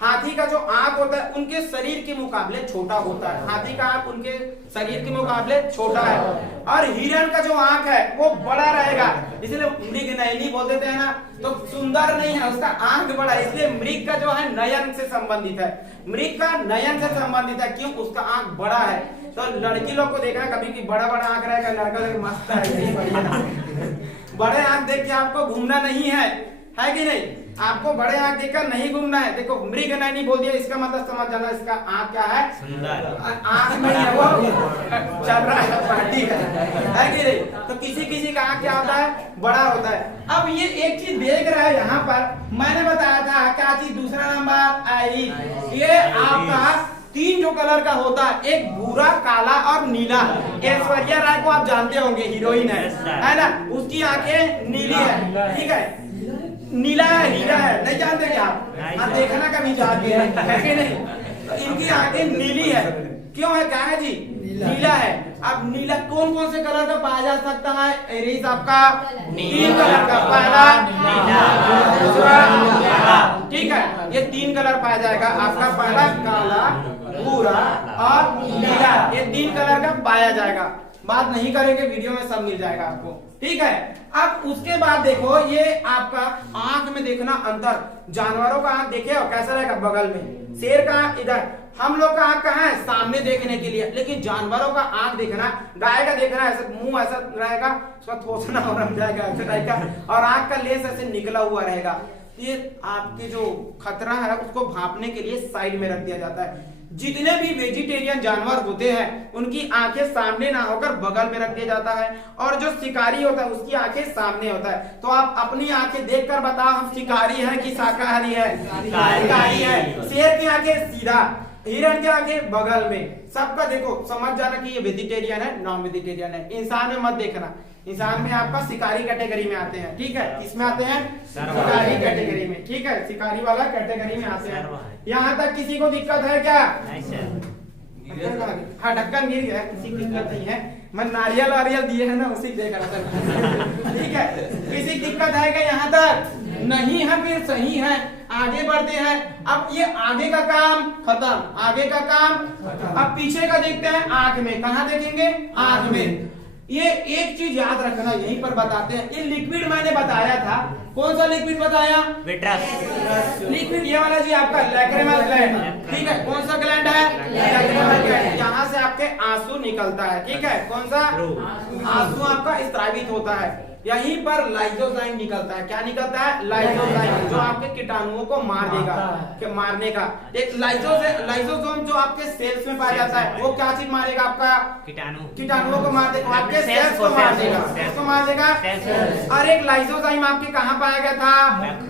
हाथी का जो आंख होता है उनके शरीर के मुकाबले छोटा होता है। हाथी का आंख उनके शरीर के मुकाबले छोटा है। और हिरण का जो आंख है वो बड़ा रहेगा, इसलिए मृग नयनी बोल देते हैं ना, तो सुंदर नहीं है, उसका आंख बड़ा है, इसलिए मृग का जो है नयन से संबंधित है। मृग का नयन से संबंधित है, क्यों? उसका आंख बड़ा है। तो लड़की लोग को देखना कभी की बड़ा बड़ा आंख रहेगा, लड़का लोग मस्त है। बड़े आंख देख के आपको घूमना नहीं है कि नहीं? आपको बड़े आंख देखकर नहीं घूमना है। देखो मृग नयनी बोल दिया, इसका मतलब समझ जाना इसका आंख क्या है? आंख नहीं है, वो चल रहा है, पार्टी है कि नहीं? तो किसी किसी का आंख क्या होता है? बड़ा होता है। अब ये एक चीज देख रहा है यहाँ पर, मैंने बताया था क्या चीज? दूसरा नंबर आई। ये आपका 3 जो कलर का होता है, एक भूरा, काला और नीला। ऐश्वर्या राय को आप जानते होंगे, हीरोइन है ना, उसकी आंखें नीली है, ठीक है, नीला है, हीरा है, नहीं जानते क्या आप? हाँ, देखना कभी जाके है कि नहीं? तो इनकी आंखें नीली है, क्यों है? क्या है जी? नीला है। अब नीला कौन कौन से कलर का पाया जा सकता है? एरीज आपका 3 कलर का, पहला नीला, दूसरा, ठीक है, ये 3 कलर पाया जाएगा आपका, पहला काला, भूरा और नीला, ये 3 कलर का पाया जाएगा। बात नहीं करेंगे, वीडियो में सब मिल जाएगा आपको, ठीक है। अब उसके बाद देखो, ये आपका आंख में देखना अंतर, जानवरों का आंख देखे हो कैसा रहेगा? बगल में, शेर का आंख इधर, हम लोग का आंख कहाँ है? सामने देखने के लिए, लेकिन जानवरों का आंख देखना, गाय का देखना ऐसा मुंह ऐसा रहेगा, उसका थोसना और रम जाएगा ऐसा रहेगा, और आंख का लेंस ऐसे निकला हुआ रहेगा। ये आपके जो खतरा है उसको भांपने के लिए साइड में रख दिया जाता है। जितने भी वेजिटेरियन जानवर होते हैं उनकी आंखें सामने ना होकर बगल में रख दिया जाता है, और जो शिकारी होता है उसकी आंखें सामने होता है। तो आप अपनी आंखें देखकर बताओ, हम शिकारी हैं कि शाकाहारी है? शिकारी है। शेर की आंखें सीधा, हिरण की आंखें बगल में। सबका देखो समझ जाना कि ये वेजिटेरियन है, नॉन वेजिटेरियन है। इंसान में मत देखना, इंसान में आपका शिकारी कैटेगरी में आते हैं, ठीक है, किसमें आते हैं? शिकारी कैटेगरी में, ठीक है, शिकारी वाला कैटेगरी में आते हैं। यहाँ तक किसी को दिक्कत है क्या? हाँ, ढक्कन गिर गया, किसी की दिक्कत नहीं है, मैं नारियल वारियल दिए है ना, उसी देख रहा था। ठीक है, किसी दिक्कत है क्या यहाँ तक? नहीं है, फिर सही है, आगे बढ़ते हैं। अब ये आगे का काम खत्म, आगे का काम। अब पीछे का देखते हैं, आंख में, कहाँ देखेंगे? आंख में। ये एक चीज याद रखना, यहीं पर बताते हैं, ये लिक्विड मैंने बताया था, कौन सा लिक्विड बताया? विट्रस लिक्विड, ये वाला जी आपका लैक्रिमल ग्लैंड, ठीक है, कौन सा ग्लैंड है? लैक्रिमल ग्लैंड, यहाँ से आपके आंसू निकलता है, ठीक है, कौन सा? आंसू आपका स्रावित होता है। यहीं पर लाइसोजाइम निकलता है, क्या निकलता है? लाइसोजाइम, जो आपके कीटाणुओं को मार देगा, कि मारने का एक लाइसोसोम जो आपके सेल्स में पाया जाता है, वो क्या चीज मारेगा? आपका कीटाणुओं को मार देगा, आपके सेल्स को मार देगा, किसको मार देगा? और एक लाइसोजाइम आपके कहाँ पाया गया था?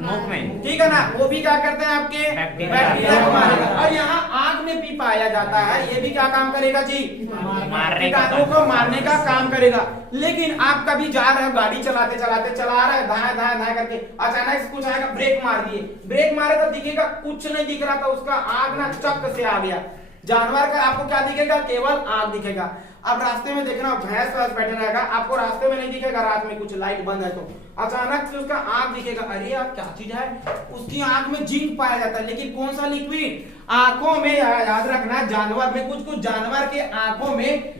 मुख में, ठीक है ना, वो भी क्या करते हैं? आपके बैक्टीरिया को मारेगा। और यहाँ आंख में भी पाया जाता है, ये भी क्या काम करेगा जी? कीटाणुओं को मारने का काम करेगा। लेकिन आप कभी जा रहे हो, गाड़ी चलाते चलाते चला रहे धाए धाए धाए करके, अचानक से कुछ आएगा, ब्रेक मार दिए, ब्रेक मारे तो दिखेगा कुछ नहीं दिख रहा था, उसका आग ना चक से आ गया। जानवर का आपको क्या दिखेगा? केवल आग दिखेगा। अब रास्ते में देखना, भैंस वैस बैठे रहेगा, आपको रास्ते में नहीं दिखेगा, रात में कुछ लाइट बंद है तो अचानक से उसका आग दिखेगा, अरे यार क्या चीज है? उसकी आंख में जिंक पाया जाता है। लेकिन कौन सा लिक्विड? आंखों में, याद रखना, जानवर में, कुछ कुछ जानवर के आंखों में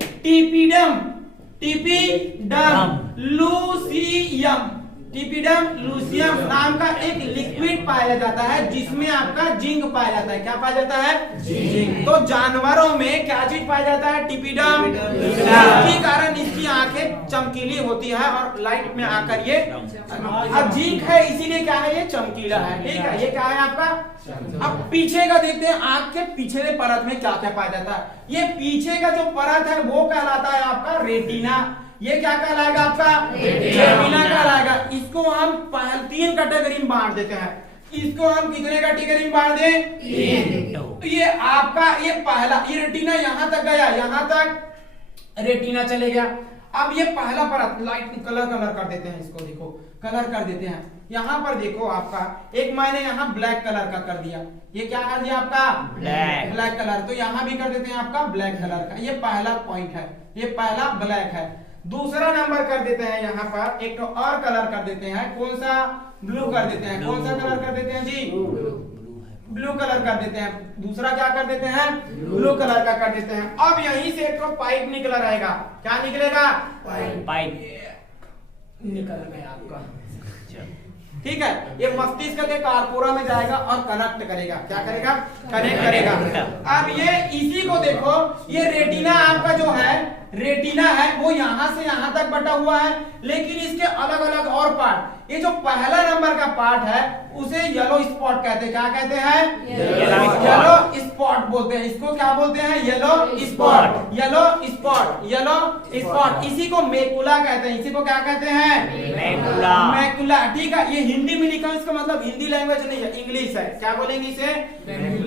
टीपीडम लूसियम नाम का एक लिक्विड पाया जाता है, जिसमें आपका जिंक पाया जाता है। क्या पाया जाता है? जिंक। तो जानवरों में क्या चीज पाया जाता है? टीपीडम, जिसके कारण इसकी आंखें चमकीली होती है और लाइट में आकर ये जिंक है, इसीलिए क्या है? ये चमकीला है, ठीक है। ये क्या है आपका? अब पीछे का देखते हैं, आंख के पिछले परत में क्या क्या पाया जाता है। ये पीछे का जो परत है वो कहलाता है आपका रेटिना। ये क्या कहलाएगा? आपका रेटिना कहलाएगा। इसको हम 3 कैटेगरी में बांट देते हैं। इसको हम कितने कैटेगरी में बांट दें? 3। ये आपका ये पहला, ये रेटिना यहाँ तक गया, यहाँ तक रेटिना चले गया। अब ये पहला परत लाइट कलर कर देते हैं, इसको देखो कलर कर देते हैं। यहाँ पर देखो आपका एक मैंने यहाँ ब्लैक कलर का कर दिया, ये क्या कर दिया आपका? Black colour. तो यहाँ भी कर देते हैं आपका ब्लैक कलर का। ये पहला पॉइंट है, ये पहला ब्लैक है। दूसरा नंबर कर देते हैं यहाँ पर एक तो और कलर कर देते हैं, कौन सा? ब्लू कर देते हैं। कौन सा कलर कर देते हैं जी? ब्लू कलर कर देते हैं, दूसरा क्या कर देते हैं, ब्लू कलर का कर देते हैं। अब यहीं से एक पाइप निकला रहेगा, क्या निकलेगा, पाइप निकल गया आपका, ठीक है। ये मस्तिष्क के कार्पोरा में जाएगा और कनेक्ट करेगा, क्या करेगा, कनेक्ट करेगा। अब ये इसी को देखो, ये रेटिना आपका जो है, रेटिना है वो यहां से यहां तक बटा हुआ है, लेकिन इसके अलग अलग और पार्ट, ये जो पहला नंबर का पार्ट है उसे येलो स्पॉट कहते हैं, क्या कहते हैं, येलो स्पॉट बोलते हैं, इसको क्या बोलते हैं, yellow spot, yellow spot, yellow spot. इसी को मेकुला कहते हैं, इसी को क्या कहते हैं, मैकुला, मैकुला, ठीक है। ये हिंदी में लिखा है, इसका मतलब हिंदी लैंग्वेज नहीं है, इंग्लिश है, क्या बोलेंगे इसे,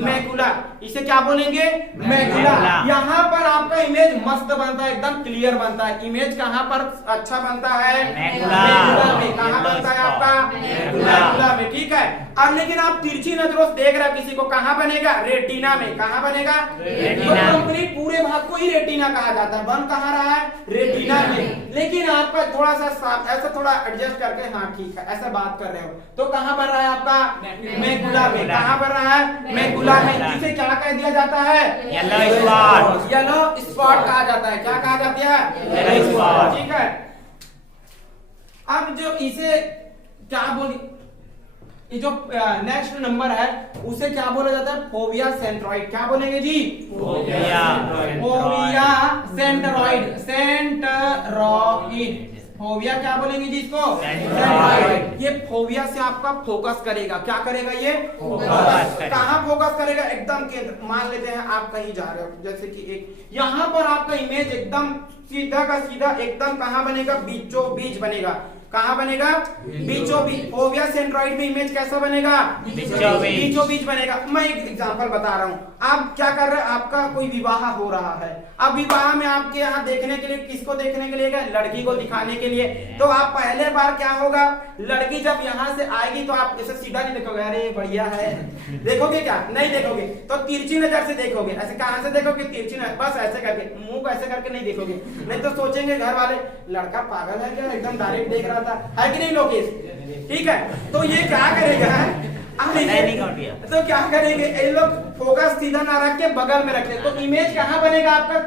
मैकुला, इसे क्या बोलेंगे, मैकुला। यहाँ पर आपका इमेज मस्त बनता है, एकदम क्लियर बनता है। इमेज कहाँ पर अच्छा बनता है, मैकुला में। कहाँ बनता है आपका, मैकुला में, ठीक है। अब लेकिन आप तिरछी नजरों से देख रहे हो किसी को, कहाँ बनेगा, रेटिना में, कहाँ बनेगा, तो कंप्लीट पूरे भाग को ही रेटिना कहा जाता है, बन कहाँ रहा है, रेटिना में। लेकिन आपका थोड़ा सा ऐसा थोड़ा एडजस्ट करके, हाँ ठीक है, ऐसा बात कर रहे हो, तो कहाँ बन रहा है आपका, मैकुला में। कहाँ बन रहा है, मैकुला में। इसे क्या कह दिया जाता है, येलो स्पॉट, येलो स्पॉट कहा जाता है, क्या कहा जाता है, येलो स्पॉट, ठीक है। अब जो इसे क्या बोल, ये जो नेक्स्ट नंबर है उसे क्या बोला जाता है, फोविया सेंट्रॉइड, क्या बोलेंगे जी, फोविया सेंट्रॉइड, सेंट्रॉइड, फोविया क्या बोलेंगे जी इसको, सेंट्रॉइड। ये फोविया से आपका फोकस करेगा, क्या करेगा, ये फोकस, कहाँ फोकस करेगा, एकदम केंद्र। मान लेते हैं आप कहीं जा रहे हो, जैसे कि एक यहाँ पर आपका इमेज एकदम सीधा का सीधा एकदम कहाँ बनेगा, बीचों बीच बनेगा, कहाँ बनेगा, बीचों बीच। फोविया सेंट्रॉइड में इमेज कैसा बनेगा, बीचों बीच बनेगा। मैं एक एग्जांपल बता रहा हूँ, आप क्या कर रहे हैं, आपका कोई विवाह हो रहा है, अब विवाह में आपके यहाँ देखने के लिए किसको देखने के लिए गए, लड़की को दिखाने के लिए। तो आप पहले बार क्या होगा, लड़की जब यहाँ से आएगी तो आप इसे सीधा नहीं देखोगे, अरे बढ़िया है, देखोगे क्या, नहीं देखोगे, तो तिरछी नजर से देखोगे। ऐसे कहां से देखोगे, तिरछी नजर, बस ऐसे करके, मुंह को ऐसे करके नहीं देखोगे, नहीं तो सोचेंगे घर वाले लड़का पागल है क्या, एकदम डायरेक्ट देख रहा था, है कि नहीं लोकेश, ठीक है। तो ये क्या करेगा, तो क्या करेंगे ये लोग, फोकस सीधा ना रख के बगल में रखे, तो इमेज कहाँ बनेगा आपका,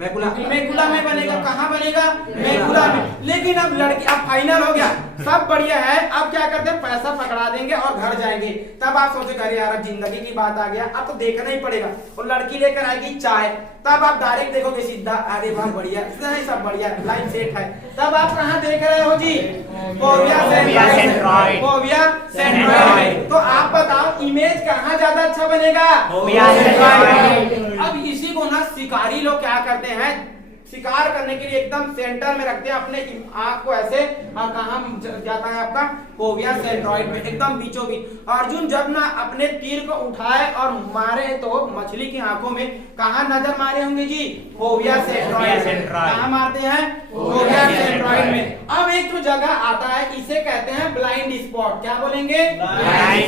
मैकुला, मैकुला में बनेगा, कहाँ बनेगा, मैकुला में। लेकिन अब लड़की, अब फाइनल हो गया, सब बढ़िया है, अब क्या करते हैं, पैसा पकड़ा देंगे और घर जाएंगे। तब आप सोचे अरे यार जिंदगी की बात आ गया, अब तो देखना ही पड़ेगा। और लड़की लेकर आएगी चाय, तब आप डायरेक्ट देखोगे सीधा, अरे वाह बढ़िया, सब बढ़िया, लाइन सेट है। तब आप कहाँ देख रहे हो जी, फोविया सेंट्रॉइड, फोविया सेंट्रॉइड। तो आप बताओ इमेज कहाँ ज्यादा अच्छा बनेगा, फोविया सेंट्रॉइड। अब इसी को ना शिकारी लोग क्या करते हैं, शिकार करने के लिए एकदम सेंटर में रखते हैं अपने आंख को ऐसे, और कहाँ जाता है आपका, फोविया सेंट्रॉइड में, एकदम बीचों बीच। अर्जुन जब ना अपने तीर को उठाए और मारे तो मछली की आंखों में कहाँ नजर मारे होंगे जी, फोविया सेंट्रॉइड। कहाँ मारते हैं, फोविया सेंट्रॉइड में। अब एक जो जगह आता है इसे कहते हैं ब्लाइंड स्पॉट, क्या बोलेंगे, ब्लाइंड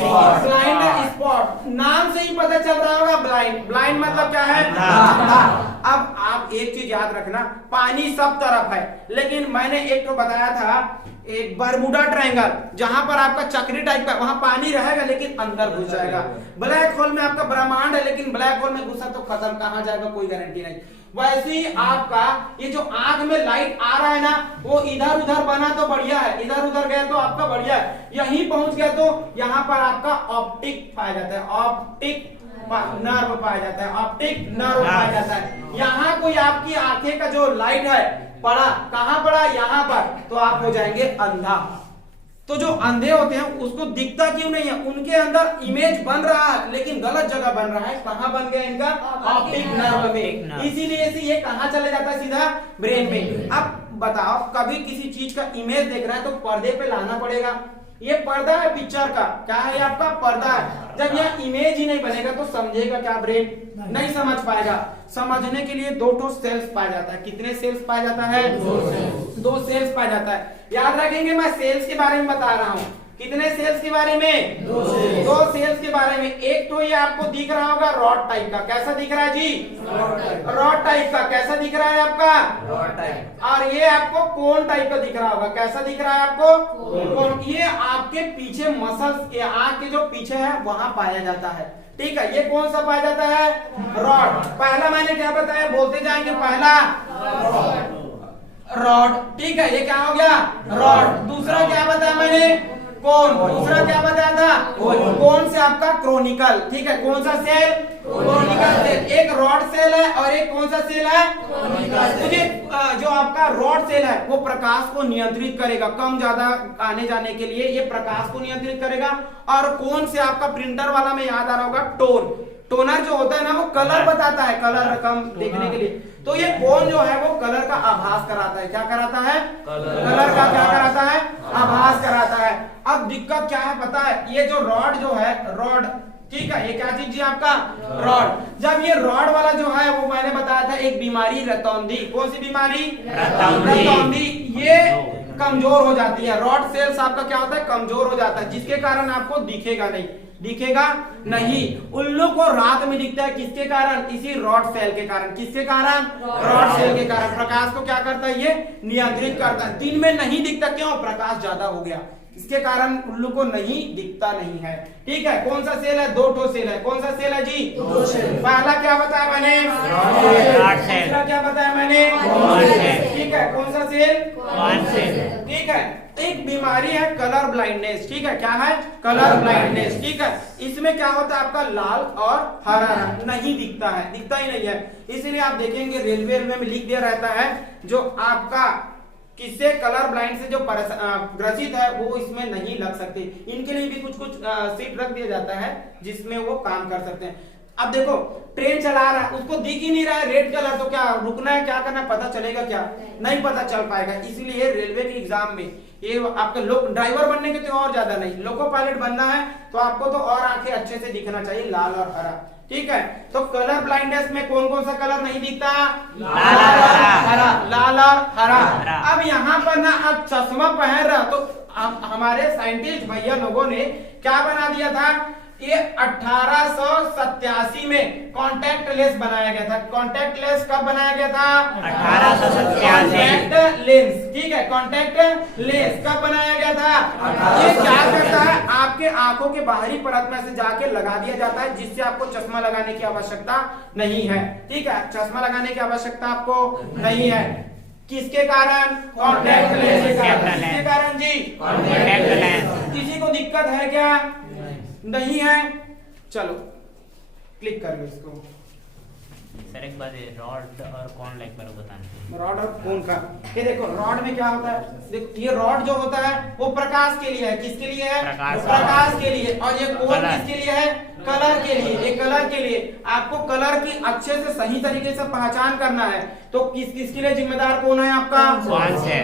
स्पॉट। नाम से ही पता चल रहा होगा, ब्लाइंड, ब्लाइंड मतलब क्या है, अब आप एक चीज याद रखना, पानी सब तरफ है, लेकिन मैंने एक तो बताया था, एक बरमूडा ट्रायंगल, जहां पर आपका चक्री टाइप का, वहां पानी रहेगा लेकिन अंदर घुस जाएगा। ब्लैक होल में आपका ब्रह्मांड है, लेकिन ब्लैक होल में घुसा तो खत्म, कहां जाएगा कोई गारंटी नहीं। वैसे ही आपका ये जो आंख में लाइट आ रहा है ना, वो इधर उधर बना तो बढ़िया है, इधर उधर गया तो आपका बढ़िया है, यहीं पहुंच गया तो यहाँ पर आपका ऑप्टिक पाया जाता है, ऑप्टिक नर्व पाया जाता है, ऑप्टिक नर्व पाया जाता है। यहाँ कोई आपकी आंखें का जो लाइट है पड़ा, कहाँ पड़ा, यहाँ पर, तो आप हो जाएंगे अंधा। तो जो अंधे होते हैं उसको दिखता क्यों नहीं है, उनके अंदर इमेज बन रहा है लेकिन गलत जगह बन रहा है। कहाँ बन गया इनका, ऑप्टिक नर्व में, इसीलिए से ये कहाँ चले जाता है, सीधा ब्रेन में। अब बताओ, कभी किसी चीज का इमेज देख रहा है तो पर्दे पे लाना पड़ेगा, ये पर्दा है पिक्चर का, क्या है आपका, पर्दा है। जब यह इमेज ही नहीं बनेगा तो समझेगा क्या ब्रेन, नहीं समझ पाएगा। समझने के लिए दो ठो सेल्स पाया जाता है, कितने सेल्स पाया जाता है, दो सेल्स पाया जाता है। याद रखेंगे, मैं सेल्स के बारे में बता रहा हूँ, कितने सेल्स के बारे में, दो सेल्स के बारे में। एक तो ये आपको दिख रहा होगा रॉड टाइप का, कैसा दिख रहा है जी, रॉड टाइप का, कैसा दिख रहा है आपका, रॉड टाइप। और ये आपको कोन टाइप का दिख रहा होगा, कैसा दिख रहा है आपको, कोन। ये आपके पीछे मसल्स, आंख के जो पीछे है वहां पाया जाता है। ठीक है, ये कौन सा पाया जाता है? रॉड। पहला मैंने क्या बताया, बोलते जाएंगे, पहला रॉड, ठीक है, ये क्या हो गया? रॉड। दूसरा क्या बताया मैंने? कोन। दूसरा क्या बताया था? कोन से आपका क्रोनिकल, ठीक है, कौन सा सेल? Conical cell. एक रॉड सेल है और एक कौन सा सेल है? मुझे जो आपका रॉड सेल है वो प्रकाश को नियंत्रित करेगा, कम ज्यादा आने जाने के लिए ये प्रकाश को नियंत्रित करेगा। और कौन से आपका प्रिंटर वाला में याद आ रहा होगा, टोन। टोनर जो होता है ना वो कलर बताता है, कलर कम देखने के लिए। तो ये कोन जो है वो कलर का आभास कराता है। क्या कराता है? कलर का क्या कराता है? आभास कराता है। अब दिक्कत क्या है पता है, ये जो रॉड जो है, रॉड, ठीक है, ये क्या चीज है आपका? रॉड। जब ये रॉड वाला जो है वो मैंने बताया था एक बीमारी रतौंधी। कौन सी बीमारी? रतौंधी। ये कमजोर हो जाती है, रॉड सेल्स आपका क्या होता है? कमजोर हो जाता है, जिसके कारण आपको दिखेगा नहीं, दिखेगा नहीं। उल्लू को रात में दिखता है, किसके कारण? इसी रॉड सेल के कारण। किसके कारण? रॉड सेल के कारण। प्रकाश को क्या करता है? ये नियंत्रित करता है। दिन में नहीं दिखता, क्यों? प्रकाश ज्यादा हो गया, इसके कारण उल्लू को नहीं दिखता नहीं है। ठीक है, कौन सा सेल है? 2 ठो सेल है। कौन सा सेल है जी? 2 सेल। पहला क्या बताया मैंने? दूसरा क्या बताया मैंने? ठीक है, कौन सा सेल? ठीक है, एक बीमारी है कलर ब्लाइंडनेस। ठीक है, क्या है? Colour blindness. ठीक है, इसमें क्या होता है आपका लाल और हरा रंग नहीं दिखता है, दिखता ही नहीं है। इसीलिए आप देखेंगे रेलवे में लिख दिया रहता है जो आपका किससे कलर ब्लाइंड से जो ग्रसित है वो इसमें नहीं लग सकते। इनके लिए भी कुछ सीट रख दिया जाता है जिसमें वो काम कर सकते हैं। अब देखो ट्रेन चला रहा है, उसको दिख ही नहीं रहा है रेड कलर, तो क्या रुकना है, क्या करना है, पता चलेगा क्या? नहीं पता चल पाएगा। इसलिए रेलवे के एग्जाम में ये आपका लोग ड्राइवर बनने के तो और ज्यादा नहीं, लोको पायलट बनना है तो आपको तो और आंखें अच्छे से दिखना चाहिए, लाल और हरा। ठीक है, तो कलर ब्लाइंडनेस में कौन कौन सा कलर नहीं दिखता? लाल और हरा, लाल और हरा। अब यहाँ पर ना आप चश्मा पहन रहा तो हमारे साइंटिस्ट भैया लोगों ने क्या बना दिया था, ये 1887 में कॉन्टैक्ट लेंस बनाया गया था। कॉन्टैक्ट लेंस कब बनाया गया था? 1887। कॉन्टैक्ट लेंस, ठीक है, कॉन्टैक्ट लेंस कब बनाया गया था? ये क्या करता है, आपके आंखों के बाहरी परत में से जाके लगा दिया जाता है, जिससे आपको चश्मा लगाने की आवश्यकता नहीं है। ठीक है, चश्मा लगाने की आवश्यकता आपको नहीं है। किसके कारण? कॉन्टैक्ट लेंस के कारण। किसके कारण जी? Contact lens. किसी को दिक्कत है क्या? नहीं है। चलो क्लिक कर लो इसको। सर एक बात है, रॉड और कौन लाइक करो बताना। रॉड और कौन का, ये देखो रॉड में क्या होता है, देखो ये रॉड जो होता है वो प्रकाश के लिए है। किसके लिए है? प्रकाश के लिए। और ये कौन किसके लिए है? कलर के लिए। ये कलर के लिए आपको कलर की अच्छे से सही तरीके से पहचान करना है तो किसके लिए जिम्मेदार कौन है आपका?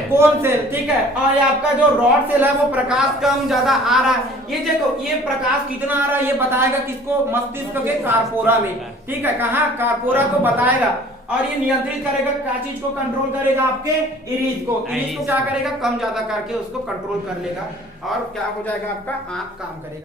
कौन सेल। ठीक है, और ये आपका जो रॉड सेल है वो प्रकाश कम ज्यादा आ रहा है, ये देखो ये प्रकाश कितना आ रहा है ये बताएगा किसको? मस्तिष्क के कार्पोरा में। ठीक है, कहाँ? कार्पोरा को बताएगा। और ये नियंत्रित करेगा क्या चीज को? कंट्रोल करेगा आपके इरीज को। इरीज को क्या करेगा? कम ज्यादा करके उसको कंट्रोल कर लेगा और क्या हो जाएगा आपका? आंख काम करेगा।